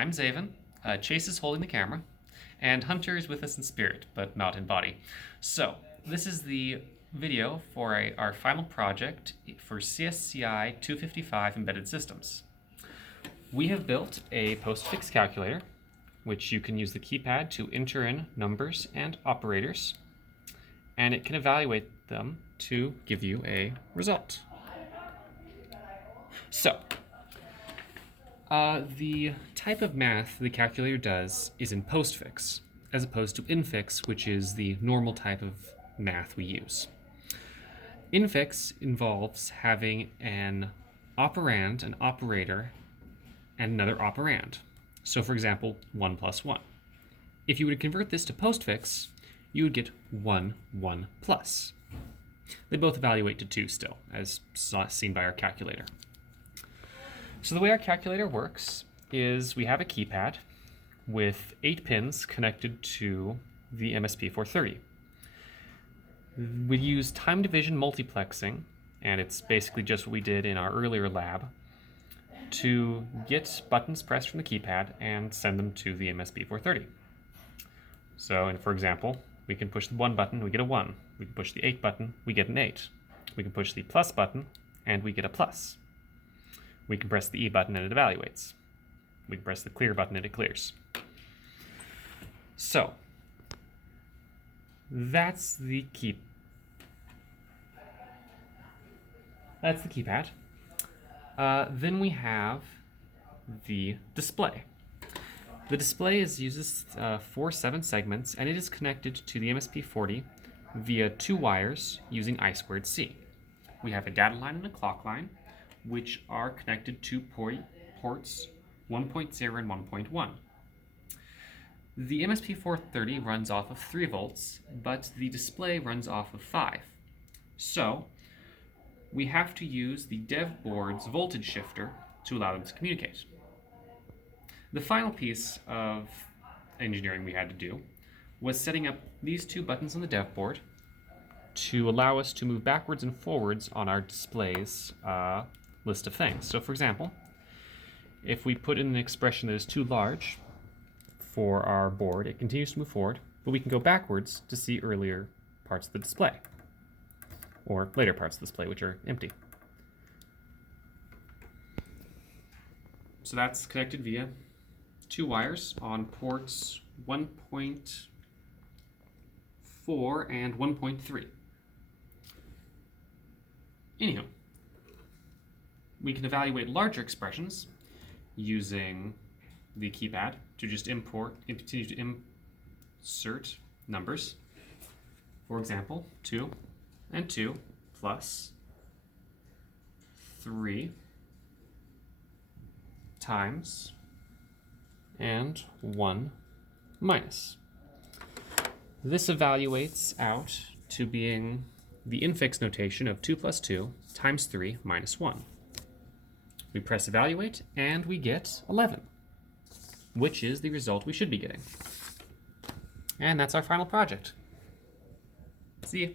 I'm Xaavan, Chase is holding the camera, and Hunter is with us in spirit, but not in body. So, this is the video for our final project for CSCI255 embedded systems. We have built a postfix calculator, which you can use the keypad to enter in numbers and operators, and it can evaluate them to give you a result. So, the type of math the calculator does is in postfix, as opposed to infix, which is the normal type of math we use. Infix involves having an operand, an operator, and another operand. So for example, 1 plus 1. If you were to convert this to postfix, you would get 1, 1 plus. They both evaluate to 2 still, as seen by our calculator. So the way our calculator works is we have a keypad with 8 pins connected to the MSP430. We use time division multiplexing, and it's basically just what we did in our earlier lab, to get buttons pressed from the keypad and send them to the MSP430. So, and for example, we can push the 1 button, we get a 1. We can push the 8 button, we get an 8. We can push the plus button, and we get a plus. We can press the E button and it evaluates. We can press the clear button and it clears. So, that's the keypad. Then we have the display. The display uses 4 7 segments, and it is connected to the MSP40 via 2 wires using I2C. We have a data line and a clock line, which are connected to ports 1.0 and 1.1. The MSP430 runs off of 3 volts, but the display runs off of 5. So, we have to use the dev board's voltage shifter to allow them to communicate. The final piece of engineering we had to do was setting up these 2 buttons on the dev board to allow us to move backwards and forwards on our display's list of things. So for example, if we put in an expression that is too large for our board, it continues to move forward, but we can go backwards to see earlier parts of the display, or later parts of the display which are empty. So that's connected via 2 wires on ports 1.4 and 1.3. Anyhow, we can evaluate larger expressions using the keypad to just import and continue to insert numbers. For example, 2 and 2 plus 3 times and 1 minus. This evaluates out to being the infix notation of 2 plus 2 times 3 minus 1. We press evaluate and we get 11, which is the result we should be getting. And that's our final project. See you.